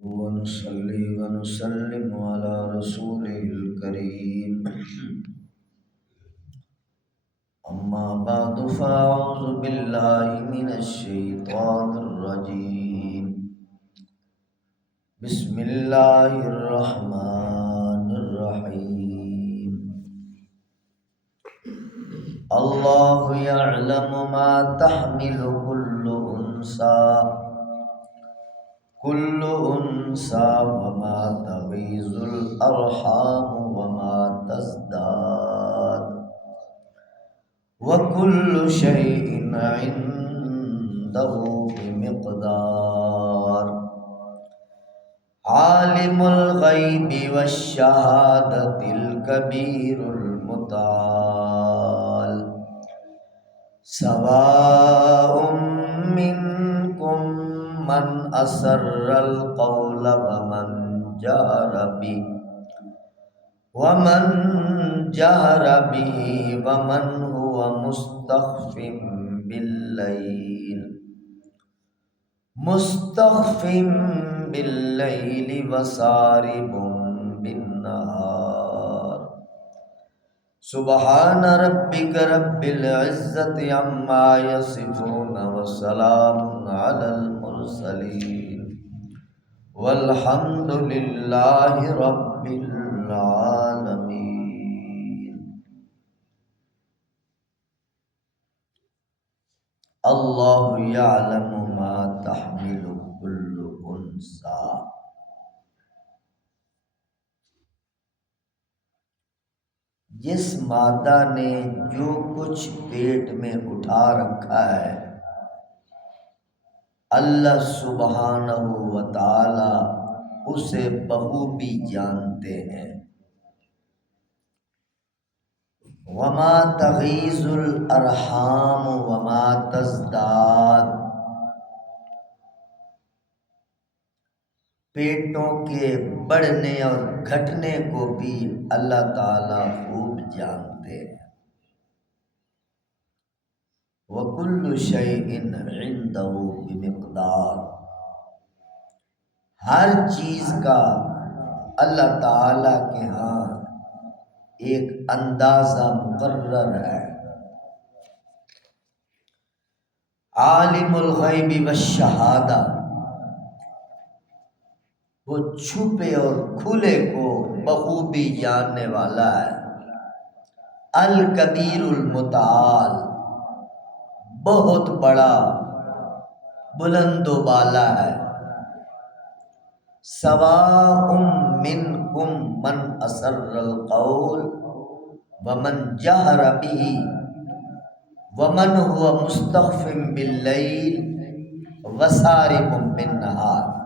ونصلي ونسلم على رسوله الكريم أما بعد فأعوذ بالله من الشيطان الرجيم بسم الله الرحمن الرحيم الله يعلم ما تحمل كل أنثى وما تغيظ الأرحام وما تزداد وكل شيء عنده بمقدار عالم الغيب والشهادة الكبير المتعال سواء منكم من أسر القول ومن جهر به ومن هو مستخف بالليل وسارب بالنهار سبحان ربك رب العزة عما يصفون وسلام على المرسلين والحمد لله رب العالمين الله يعلم ما تحمل كل أنثى جس مادہ نے جو کچھ پیٹ میں اٹھا رکھا ہے اللہ سبحانہ و تعالی اسے بخوبی جانتے ہیں وما تغیظ الارحام وما تزداد پیٹوں کے بڑھنے اور گھٹنے کو بھی اللہ تعالیٰ خوب جانتے ہیں وَكُلُّ شَيْءٍ عِندَهُ بِمِقْدَارٍ ہر چیز کا اللہ تعالیٰ کے ہاں ایک اندازہ مقرر ہے عالم الغیب والشہادہ وہ چھپے اور کھلے کو بخوبی جاننے والا ہے الکبیر المتعال بہت بڑا بلند و بالا ہے سواء منکم من اسر القول ومن جہر به ومن هو مستخف باللیل وسارب بالنہار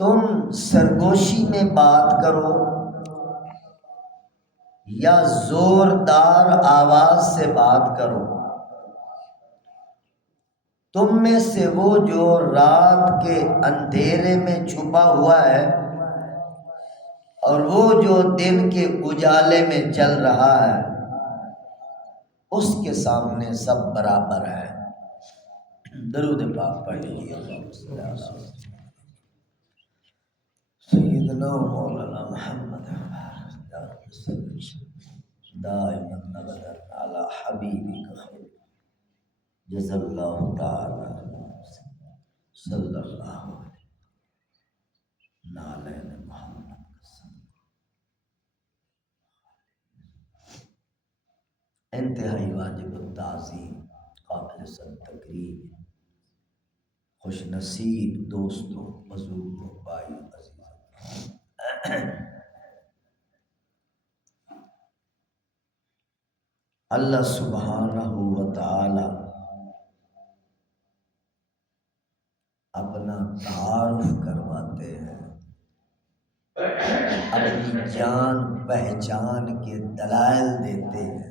تم سرگوشی میں بات کرو یا زوردار آواز سے بات کرو تم میں سے وہ جو رات کے اندھیرے میں چھپا ہوا ہے اور وہ جو دن کے اجالے میں چل رہا ہے اس کے سامنے سب برابر ہیں درود پاک پڑھ لیجیے سیدنا مولانا محمد دائما ابدا علی حبیبک خیر جزا اللہ تعالی صلی اللہ علیہ محمد انتہائی واجب التعظیم قابل صد تقریب خوش نصیب دوستوں بزرگوں بھائی عزیزوں اللہ سبحانہ و تعالی اپنا تعارف کرواتے ہیں اپنی جان پہچان کے دلائل دیتے ہیں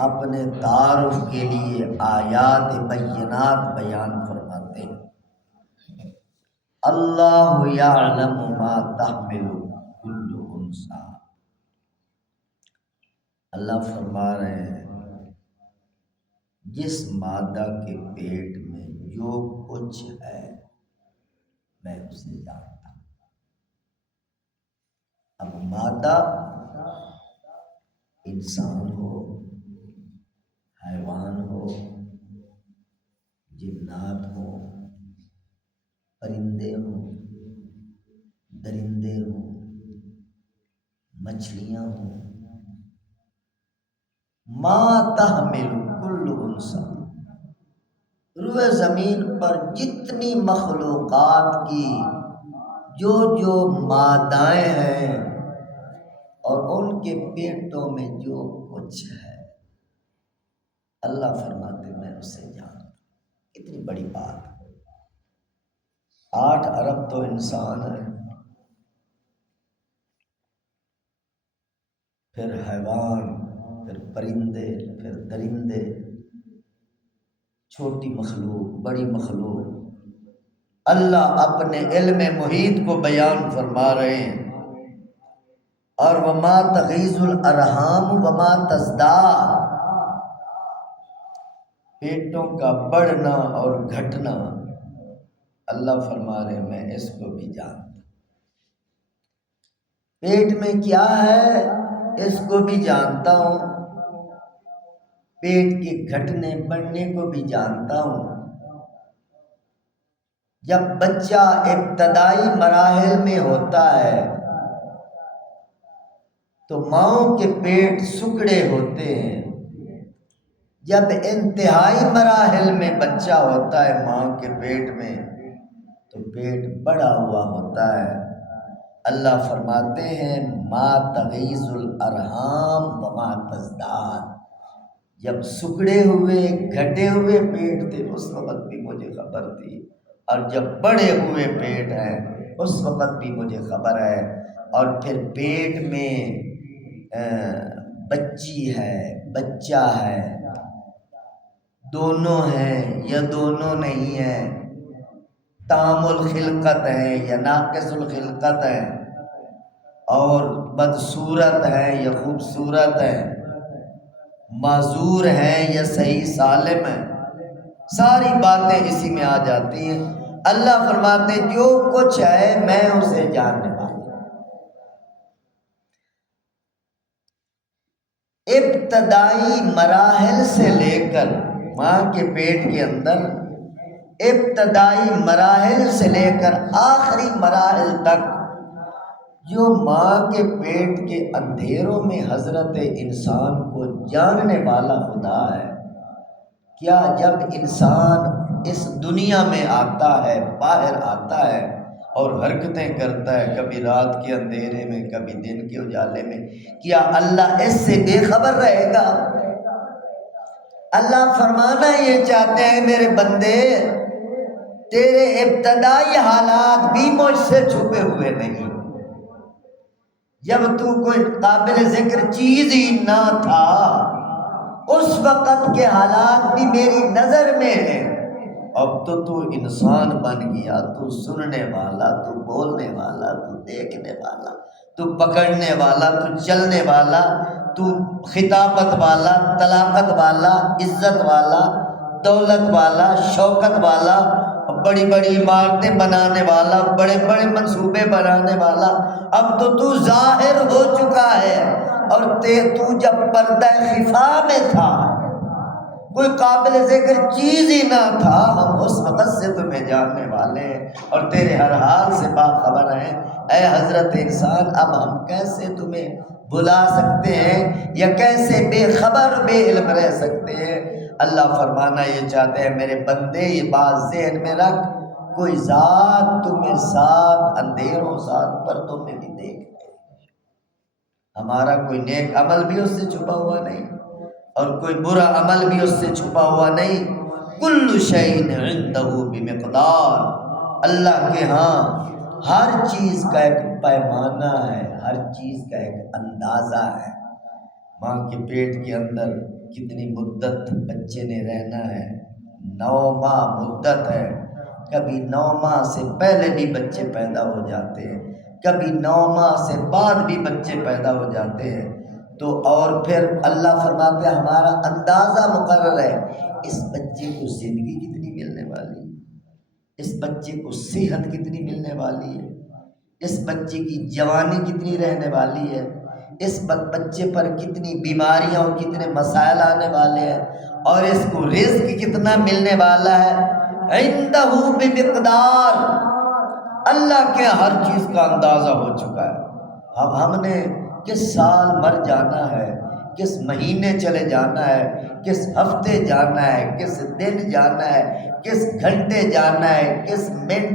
اپنے تعارف کے لیے آیات بینات بیان فرماتے ہیں اللہ یعلم ما تحمل کل انثی اللہ فرما رہے ہیں جس مادہ کے پیٹ میں جو کچھ ہے میں اسے جانتا ہوں۔ اب مادہ انسان ہو، حیوان ہو، جنات ہو، پرندے ہوں، درندے ہوں، مچھلیاں ہوں، ما تحمل کل انسا، روئے زمین پر جتنی مخلوقات کی جو جو مادائیں ہیں اور ان کے پیٹوں میں جو کچھ ہے، اللہ فرماتے میں اسے جانتا۔ کتنی بڑی بات ہے۔ 8 ارب تو انسان ہے، پھر حیوان، پھر پرندے، پھر درندے، چھوٹی مخلوق، بڑی مخلوق۔ اللہ اپنے علم محیط کو بیان فرما رہے ہیں۔ اور وما تغیض الارحام وما تزداد، پیٹوں کا بڑھنا اور گھٹنا اللہ فرما رہے ہیں میں اس کو بھی جانتا۔ پیٹ میں کیا ہے اس کو بھی جانتا ہوں، پیٹ کے گھٹنے بڑھنے کو بھی جانتا ہوں۔ جب بچہ ابتدائی مراحل میں ہوتا ہے تو ماؤں کے پیٹ سکڑے ہوتے ہیں، جب انتہائی مراحل میں بچہ ہوتا ہے ماں کے پیٹ میں تو پیٹ بڑا ہوا ہوتا ہے۔ اللہ فرماتے ہیں ما تغیض الارحام وما تزداد، جب سکڑے ہوئے گھٹے ہوئے پیٹ تھے اس وقت بھی مجھے خبر تھی، اور جب بڑے ہوئے پیٹ ہیں اس وقت بھی مجھے خبر ہے۔ اور پھر پیٹ میں بچی ہے، بچہ ہے، دونوں ہیں یا دونوں نہیں ہیں، تام الخلقت ہے یا ناقص الخلقت ہے، اور بدصورت ہے یا خوبصورت ہے، معذور ہیں یا صحیح سالم ہے، ساری باتیں اسی میں آ جاتی ہیں۔ اللہ فرماتے جو کچھ ہے میں اسے جاننے والا ہوں۔ ابتدائی مراحل سے لے کر ماں کے پیٹ کے اندر، ابتدائی مراحل سے لے کر آخری مراحل تک جو ماں کے پیٹ کے اندھیروں میں حضرت انسان کو جاننے والا خدا ہے، کیا جب انسان اس دنیا میں آتا ہے، باہر آتا ہے اور حرکتیں کرتا ہے، کبھی رات کے اندھیرے میں کبھی دن کے اجالے میں، کیا اللہ اس سے بے خبر رہے گا؟ اللہ فرمانا یہ چاہتے ہیں میرے بندے تیرے ابتدائی حالات بھی مجھ سے چھپے ہوئے نہیں، جب تو کوئی قابل ذکر چیز ہی نہ تھا اس وقت کے حالات بھی میری نظر میں ہیں۔ اب تو انسان بن گیا، تو سننے والا، تو بولنے والا، تو دیکھنے والا، تو پکڑنے والا، تو چلنے والا، تو خطابت والا، طلاقت والا، عزت والا، دولت والا، شوکت والا، بڑی بڑی عمارتیں بنانے والا، بڑے بڑے منصوبے بنانے والا، اب تو ظاہر ہو چکا ہے۔ اور تو جب پردہ خفا میں تھا، کوئی قابل ذکر چیز ہی نہ تھا، ہم اس وقت سے تمہیں جاننے والے ہیں اور تیرے ہر حال سے باخبر ہیں۔ اے حضرت انسان، اب ہم کیسے تمہیں بھلا سکتے ہیں یا کیسے بے خبر بے علم رہ سکتے ہیں؟ اللہ فرمانا یہ چاہتے ہیں میرے بندے یہ بات ذہن میں رکھ، کوئی ذات تمہیں ساتھ اندھیروں ساتھ پردوں میں بھی دیکھتے، ہمارا کوئی نیک عمل بھی اس سے چھپا ہوا نہیں اور کوئی برا عمل بھی اس سے چھپا ہوا نہیں۔ کل شیء عنده بمقدار، اللہ کے ہاں ہر چیز کا ایک پیمانہ ہے، ہر چیز کا ایک اندازہ ہے۔ ماں کے پیٹ کے اندر کتنی مدت بچے نے رہنا ہے، 9 ماہ مدت ہے، کبھی 9 ماہ سے پہلے بھی بچے پیدا ہو جاتے ہیں، کبھی 9 ماہ سے بعد بھی بچے پیدا ہو جاتے ہیں۔ تو اور پھر اللہ فرماتے ہیں ہمارا اندازہ مقرر ہے، اس بچے کو زندگی کتنی ملنے والی ہے، اس بچے کو صحت کتنی ملنے والی ہے، اس بچے کی جوانی کتنی رہنے والی ہے، اس بچے پر کتنی بیماریاں اور کتنے مسائل آنے والے ہیں، اور اس کو رزق کتنا ملنے والا ہے۔ عندہ بمقدار، اللہ کے ہر چیز کا اندازہ ہو چکا ہے۔ اب ہم نے کس سال مر جانا ہے، کس مہینے چلے جانا ہے، کس ہفتے جانا ہے، کس دن جانا ہے، کس گھنٹے جانا ہے، کس منٹ،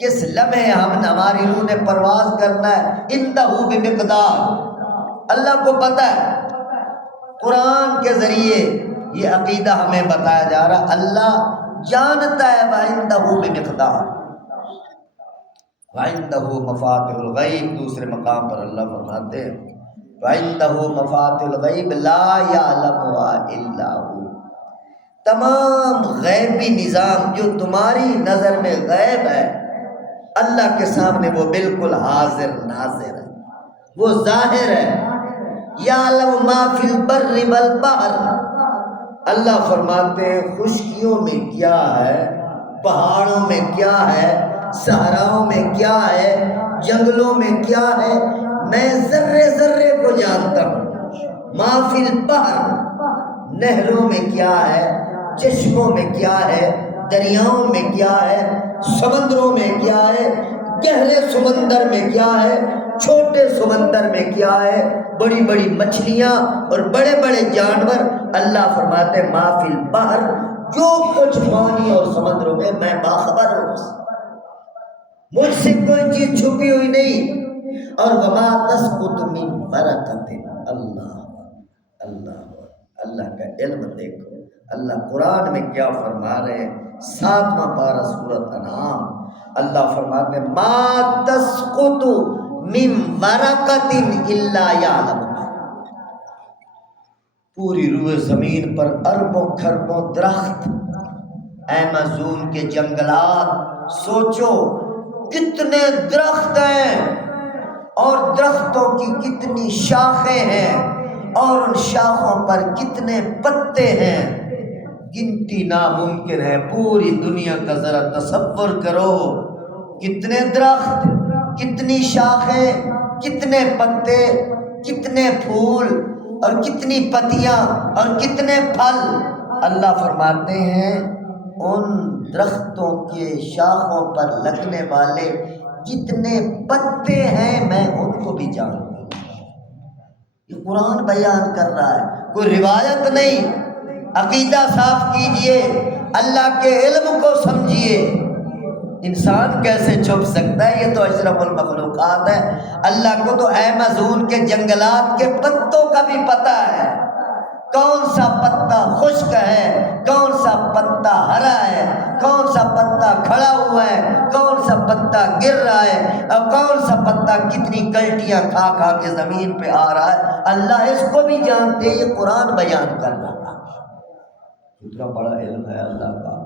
کس لمحے ہماری روح نے پرواز کرنا ہے، عندہ بمقدار، اللہ کو پتہ ہے۔ قرآن کے ذریعے یہ عقیدہ ہمیں بتایا جا رہا، اللہ جانتا ہے وَعِندَهُ بمقدار، وَعِندَهُ مفاتح الغیب، دوسرے مقام پر اللہ فرماتے ہیں وَعِندَهُ مفاتح الغیب لا يعلمها الا هو، تمام غیبی نظام جو تمہاری نظر میں غیب ہے، اللہ کے سامنے وہ بالکل حاضر ناظر ہے، وہ ظاہر ہے۔ یعلم ما فی البر والبحر، اللہ فرماتے ہیں خشکیوں میں کیا ہے، پہاڑوں میں کیا ہے، صحراؤں میں کیا ہے، جنگلوں میں کیا ہے، میں ذرے ذرے کو جانتا ہوں۔ ما فی البحر، نہروں میں کیا ہے، چشموں میں کیا ہے، دریاؤں میں کیا ہے، سمندروں میں کیا ہے، گہرے سمندر میں کیا ہے، چھوٹے سمندر میں کیا ہے، بڑی بڑی مچھلیاں اور بڑے بڑے جانور، اللہ فرماتے ہیں ما فی البحر، جو کچھ پانی اور سمندروں میں میں باخبر ہوں، مجھ سے کوئی چیز چھپی ہوئی نہیں۔ اور وما تسقط من ورقۃ، اللہ اللہ اللہ کا علم دیکھو، اللہ قرآن میں کیا فرما رہے ہیں، 7واں پارہ سورۃ انعام، اللہ فرماتے ہیں ما تسقط من ورقۃ الا یعلمها، پوری روئے زمین پر اربوں کھربوں درخت، ایمازون کے جنگلات، سوچو کتنے درخت ہیں اور درختوں کی کتنی شاخیں ہیں اور ان شاخوں پر کتنے پتے ہیں، گنتی ناممکن ہے۔ پوری دنیا کا ذرا تصور کرو، کتنے درخت، کتنی شاخیں، کتنے پتے، کتنے پھول اور کتنی پتیاں اور کتنے پھل۔ اللہ فرماتے ہیں ان درختوں کے شاخوں پر لگنے والے جتنے پتے ہیں میں ان کو بھی جانتا ہوں۔ یہ قرآن بیان کر رہا ہے، کوئی روایت نہیں۔ عقیدہ صاف کیجئے، اللہ کے علم کو سمجھیے۔ انسان کیسے چھپ سکتا ہے، یہ تو اشرف المخلوقات ہے۔ اللہ کو تو ایمازون کے جنگلات کے پتوں کا بھی پتہ ہے، کون سا پتا خشک ہے، کون سا پتا ہرا ہے، کون سا پتا کھڑا ہوا ہے، کون سا پتا گر رہا ہے، اور کون سا پتا کتنی کلٹیاں کھا کھا کے زمین پہ آ رہا ہے، اللہ اس کو بھی جانتے ہیں۔ یہ قرآن بیان کر رہا ہے، اتنا بڑا علم ہے اللہ کا۔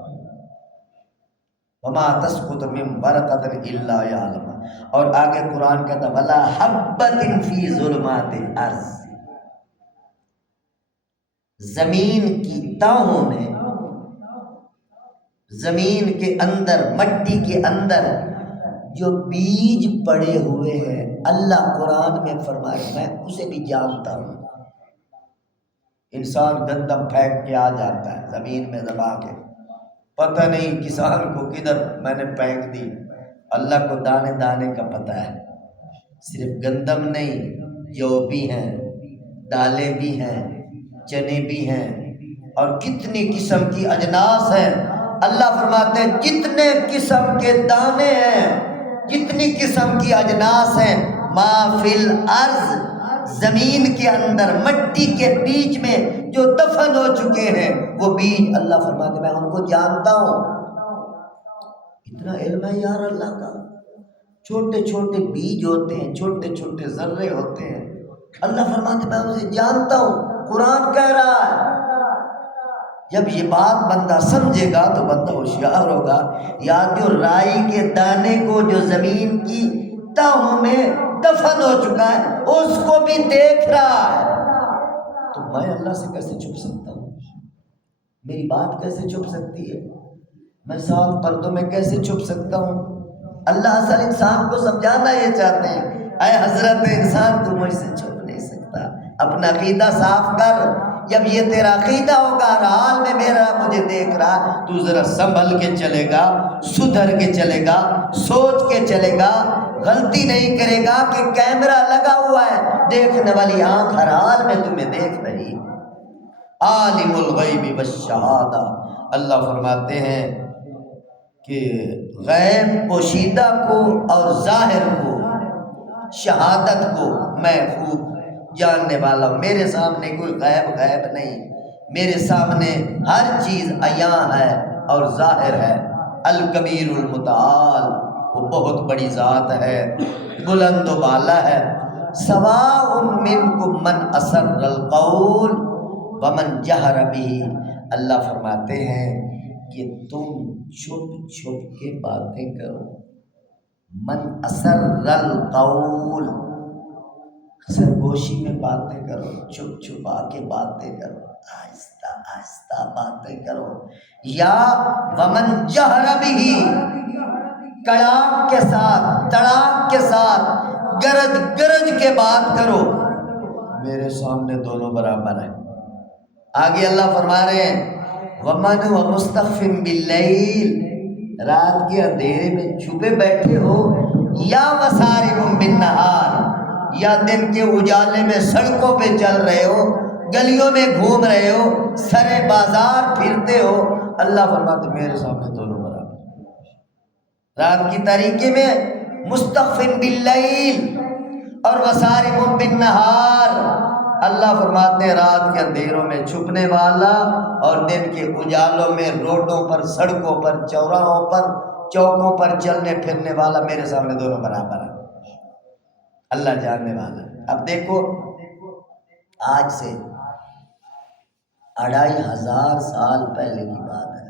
وما تسقط من ورقۃ الا یعلمها، اور آگے قرآن کہتا ولا حبۃ فی ظلمات الارض، زمین کی تہوں میں، زمین کے اندر، مٹی کے اندر جو بیج پڑے ہوئے ہیں، اللہ قرآن میں فرمائے میں اسے بھی جانتا ہوں۔ انسان گندم پھینک کے آ جاتا ہے زمین میں دبا کے، پتہ نہیں کسان کو کدھر میں نے پھینک دی، اللہ کو دانے دانے کا پتہ ہے۔ صرف گندم نہیں، جو بھی ہیں، دالیں بھی ہیں، چنے بھی ہیں، اور کتنی قسم کی اجناس ہیں۔ اللہ فرماتے ہیں جتنے قسم کے دانے ہیں، جتنی قسم کی اجناس ہیں، ما فی الارض، زمین کے اندر مٹی کے بیچ میں جو دفن ہو چکے ہیں وہ بیج، اللہ فرماتے ہیں میں ان کو جانتا ہوں۔ اتنا علم ہے یار اللہ کا۔ چھوٹے چھوٹے بیج ہوتے ہیں، چھوٹے چھوٹے ذرے ہوتے ہیں، اللہ فرماتے ہیں میں اسے جانتا ہوں۔ قرآن کہہ رہا ہے، جب یہ بات بندہ سمجھے گا تو بندہ ہوشیار ہوگا۔ یا جو رائی کے دانے کو جو زمین کی تہوں میں دفن ہو چکا ہے اس کو بھی دیکھ رہا ہے، تو میں اللہ سے کیسے چھپ سکتا ہوں؟ میری بات کیسے چھپ سکتی ہے؟ میں 7 پردوں میں کیسے چھپ سکتا ہوں؟ اللہ اصل انسان کو سمجھانا یہ چاہتے ہیں، اے حضرت انسان تو مجھ سے چھپ نہیں سکتا، اپنا عقیدہ صاف کر۔ جب یہ تیرا عقیدہ ہوگا، ہر حال میں میرا مجھے دیکھ رہا، تو ذرا سنبھل کے چلے گا، سدھر کے چلے گا، سوچ کے چلے گا، غلطی نہیں کرے گا کہ کیمرہ لگا ہوا ہے، دیکھنے والی آنکھ ہر حال میں تمہیں دیکھ رہی۔ عالم الغیب والشہادہ، اللہ فرماتے ہیں کہ غیب پوشیدہ کو اور ظاہر کو، شہادت کو میں خوب جاننے والا ہوں۔ میرے سامنے کوئی غیب نہیں، میرے سامنے ہر چیز عیاں ہے اور ظاہر ہے۔ الکبیر المتعال، وہ بہت بڑی ذات ہے، بلند و بالا ہے۔ سواء منکم من اسر القول ومن جہر بہ، اللہ فرماتے ہیں کہ تم چھپ چھپ کے باتیں کرو۔ من اسر القول، سرگوشی میں باتیں کرو، چھپ چھپا کے باتیں کرو، آہستہ آہستہ باتیں کرو، یا ومن جہر بہ، کڑاک کے ساتھ، تڑاک کے ساتھ، گرج گرج کے بات کرو۔ میرے سامنے دونوں برابر ہیں۔ آگے اللہ فرما رہے ہیں وَمَنْ وَمُسْتَخْفٍ بِاللَّيْلِ، رات کے اندھیرے میں چھپے بیٹھے ہو، یا وَسَارِبٌ بِالنَّهَارِ، یا دن کے اجالے میں سڑکوں پہ چل رہے ہو، گلیوں میں گھوم رہے ہو، سرے بازار پھرتے ہو، اللہ فرماتے میرے سامنے دونوں برابر۔ رات کی تاریکی میں مستخفٍ باللیل اور وَسَارِبٌ بِالنَّهَارِ، اللہ فرماتے ہیں رات کے اندھیروں میں چھپنے والا اور دن کے اجالوں میں روڈوں پر، سڑکوں پر، چوراہوں پر، چوکوں پر چلنے پھرنے والا میرے سامنے دونوں برابر ہے۔ اللہ جاننے والا ہے۔ اب دیکھو، آج سے 2500 سال پہلے کی بات ہے،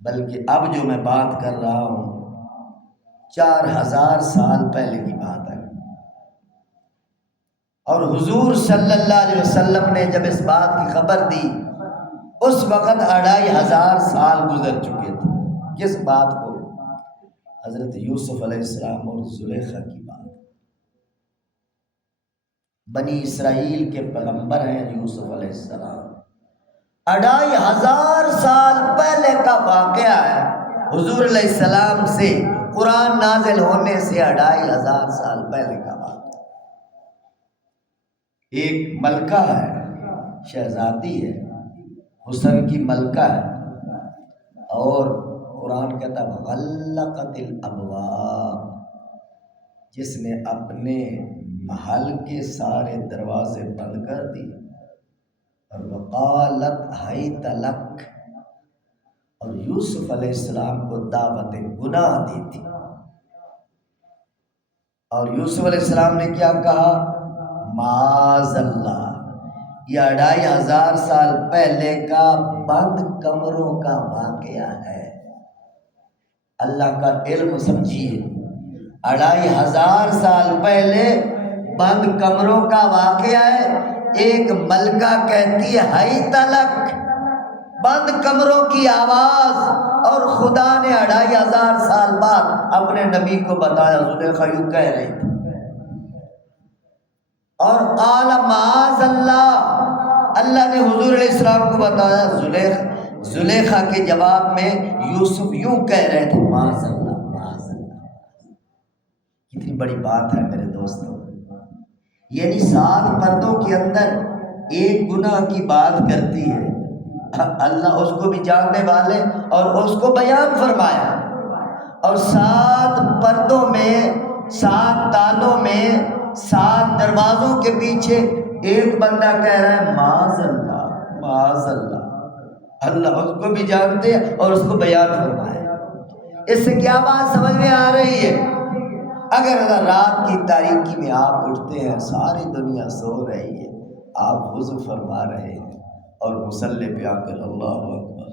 بلکہ اب جو میں بات کر رہا ہوں 4000 سال پہلے کی بات ہے۔ اور حضور صلی اللہ علیہ وسلم نے جب اس بات کی خبر دی، اس وقت 2500 سال گزر چکے تھے۔ کس بات کو؟ حضرت یوسف علیہ السلام اور زلیخا کی بات۔ بنی اسرائیل کے پیغمبر ہیں یوسف علیہ السلام، 2500 سال پہلے کا واقعہ ہے۔ حضور علیہ السلام سے قرآن نازل ہونے سے 2500 سال پہلے کا واقعہ۔ ایک ملکہ ہے، شہزادی ہے، حسن کی ملکہ ہے، اور قرآن کہتا ہے غلقت الابواب، جس نے اپنے محل کے سارے دروازے بند کر دی، اور وقالت حیت لک، اور یوسف علیہ السلام کو دعوت گناہ دی تھی۔ اور یوسف علیہ السلام نے کیا کہا؟ معاذ اللہ۔ یہ 2500 سال پہلے کا بند کمروں کا واقعہ ہے۔ اللہ کا علم سمجھیے، 2500 سال پہلے بند کمروں کا واقعہ ہے۔ ایک ملکہ کہتی ہے ہائی تلک، بند کمروں کی آواز، اور خدا نے 2500 سال بعد اپنے نبی کو بتایا، زلیخا یوں کہہ رہی تھی۔ اور قال معاذ اللہ، اللہ نے حضور علیہ السلام کو بتایا، زلیخا کے جواب میں یوسف یوں کہہ رہے تھے معاذ اللہ، معاذ اللہ۔ کتنی بڑی بات ہے میرے دوستوں، یعنی 7 پردوں کے اندر ایک گناہ کی بات کرتی ہے، اللہ اس کو بھی جاننے والے اور اس کو بیان فرمایا، اور 7 پردوں میں، 7 تالوں میں، 7 دروازوں کے پیچھے ایک بندہ کہہ رہا ہے معاذ اللہ، معاذ اللہ۔ اللہ اس کو بھی جانتے ہیں اور اس کو بیان فرمایا۔ اس سے کیا بات سمجھ میں آ رہی ہے؟ اگر رات کی تاریکی میں آپ اٹھتے ہیں، ساری دنیا سو رہی ہے، آپ وضو فرما رہے ہیں اور مصلی پہ آ کر اللہ اکبر،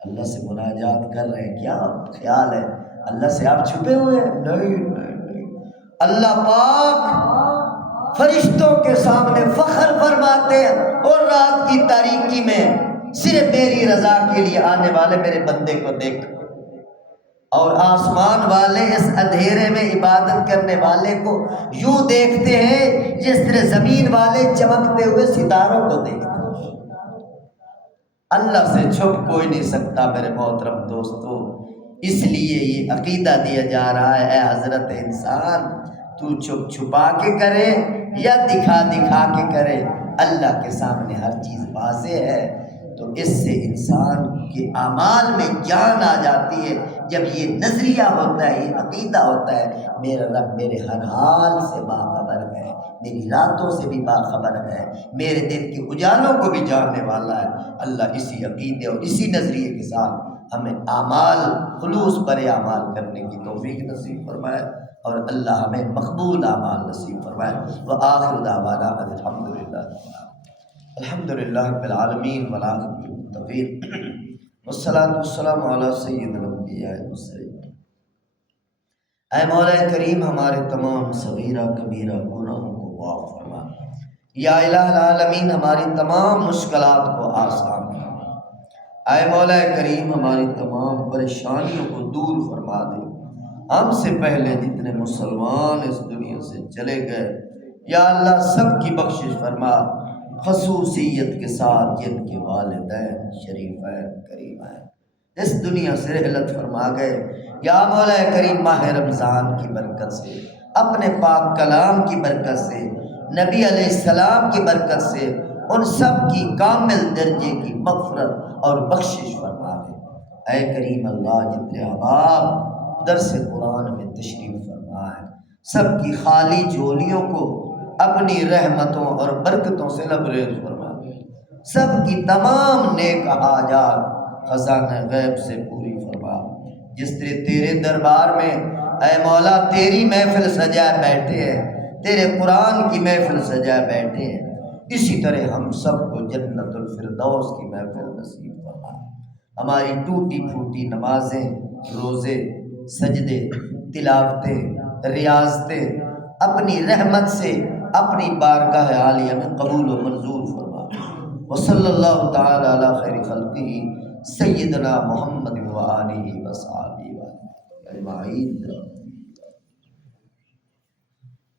اللہ سے مناجات کر رہے ہیں، کیا خیال ہے اللہ سے آپ چھپے ہوئے ہیں؟ نہیں، اللہ پاک فرشتوں کے سامنے فخر فرماتے ہیں، اور رات کی تاریکی میں صرف میری رضا کے لیے آنے والے میرے بندے کو دیکھ، اور آسمان والے اس اندھیرے میں عبادت کرنے والے کو یوں دیکھتے ہیں جس طرح زمین والے چمکتے ہوئے ستاروں کو دیکھتے ہیں۔ اللہ سے چھپ کوئی نہیں سکتا میرے محترم دوستو، اس لیے یہ عقیدہ دیا جا رہا ہے، اے حضرت انسان تو چھپ چھپا کے کرے یا دکھا دکھا کے کرے، اللہ کے سامنے ہر چیز واضح ہے۔ تو اس سے انسان کے اعمال میں جان آ جاتی ہے جب یہ نظریہ ہوتا ہے، یہ عقیدہ ہوتا ہے میرا رب میرے ہر حال سے باخبر ہے، میری راتوں سے بھی باخبر ہے، میرے دن کے اجالوں کو بھی جاننے والا ہے۔ اللہ اسی عقیدے اور اسی نظریے کے ساتھ ہمیں اعمال خلوص پر اعمال کرنے کی توفیق نصیب فرمائے، اور اللہ ہمیں مقبول اعمال نصیب فرمائے۔ وآخر دعوانا الحمدللہ رب العالمین والعاقبۃ للمتقین والصلاۃ والسلام علی سید الانبیاء والمرسلین۔ اے مولا کریم ہمارے تمام صغیرہ کبیرہ گناہوں کو معاف فرما، یا الہ العالمین ہماری تمام مشکلات کو آسان فرما، اے مولا کریم ہماری تمام پریشانیوں کو دور فرما دے۔ ہم سے پہلے جتنے مسلمان اس دنیا سے چلے گئے یا اللہ سب کی بخشش فرما، خصوصیت کے ساتھ جن کے والدین شریفین کریمین اس دنیا سے رحلت فرما گئے، یا مولا کریم ماہ رمضان کی برکت سے، اپنے پاک کلام کی برکت سے، نبی علیہ السلام کی برکت سے ان سب کی کامل درجے کی مغفرت اور بخشش فرما دے۔ اے کریم اللہ جتنے احباب درس قرآن میں تشریف فرما ہے، سب کی خالی جھولیوں کو اپنی رحمتوں اور برکتوں سے لبریز فرما دے، سب کی تمام نیک حاجات خزانہ غیب سے پوری فرما۔ جس طرح تیرے دربار میں اے مولا تیری محفل سجائے بیٹھے ہیں، تیرے قرآن کی محفل سجائے بیٹھے ہیں، اسی طرح ہم سب کو جنت الفردوس کی محفل نصیب فرما۔ ہماری ٹوٹی پھوٹی نمازیں، روزے، سجدے، تلاوتیں، ریاضتیں اپنی رحمت سے اپنی بارگاہ عالیہ میں قبول و منظور فرما۔ وصلی اللہ تعالی علی خیر خلقہ سیدنا محمد و آلہ و صحبہ اجمعین۔